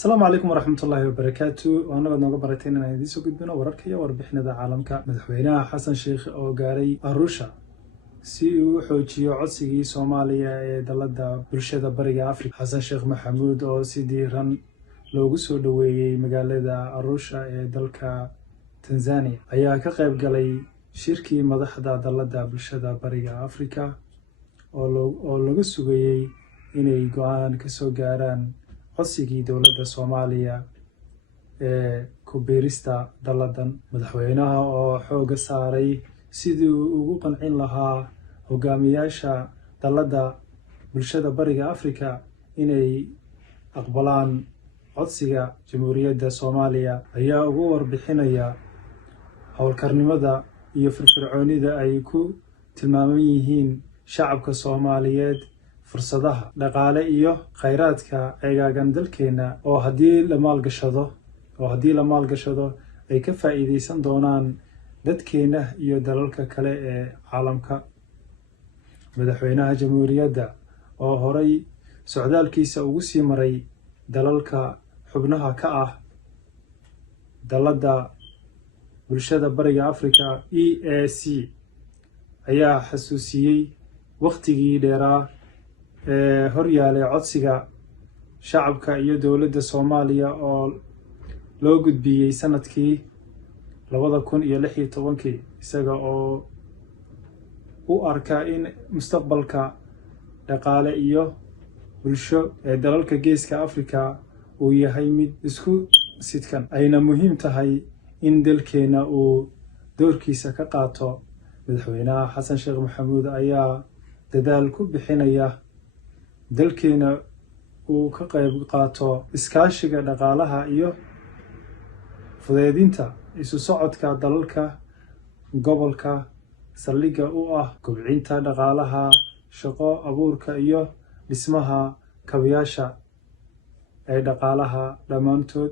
السلام عليكم ورحمة الله وبركاته. وأنا بدنا قبرتين أن هذه سوق الدنيا وركية وربحنا ذا عالمك مدحوينها حسن شيخ أو قاري الروشة سيو حوجي عصي سوماليا دلدا برشة برية أفريقيا. حسن شيخ محمود أو سيدي رن لو قصو دوي مقالة الروشة دلك تنزانيا أيها كقيب قلي شركي مدحدا دلدا برشة برية أفريقيا oo lagu sugayay inay go'aan ka soo gaaraan codsigii dowladda Soomaaliya ee ku biirista daladan. Madaxweynaha oo xooga saaray sidii uu ugu qancin lahaa hogaamiyaasha dalada bulshada bariga Afrika inay aqbalaan codsiga Jamhuuriyadda Soomaaliya ayaa ugu warbixinaya howlkarnimada iyo firfircoonida ay ku tilmaaman yihiin shacabka Soomaaliyeed fursadaha dhaqaale iyo kheyraadka eegaagan dalkeena oo haddii la maalgashado ay ka faa'iideysan doonaan dadkeena iyo dalalka kale ee caalamka. Madaxweynaha Jamhuuriyadda oo horay socdaalkiisa ugu sii maray dalalka xubnaha ka ah dalada bulshada bariga Afrika EAC ayaa xasuusiyay waqtigii dheeraa ee horyaalay codsiga shacabka iyo dowladda Soomaaliya oo loo gudbiyay sanadkii 2016 isaga oo u arka in mustaqbalka dhaqaale iyo bulsho ee dalalka geeska Afrika uu yahay mid isku sidkan ayna muhiim tahay in dalkeena uu doorkiisa ka qaato. Madaxweynaha Xasan Sheekh Maxamuud ayaa dadaal ku bixinaya dalkeena uu ka qayb qaato iskaashiga dhaqaalaha iyo fudeydinta isu socodka dalalka gobolka saldhigga u ah kobcinta dhaqaalaha, shaqo abuurka iyo dhismaha kaabayaasha ee dhaqaalaha dhammaantood.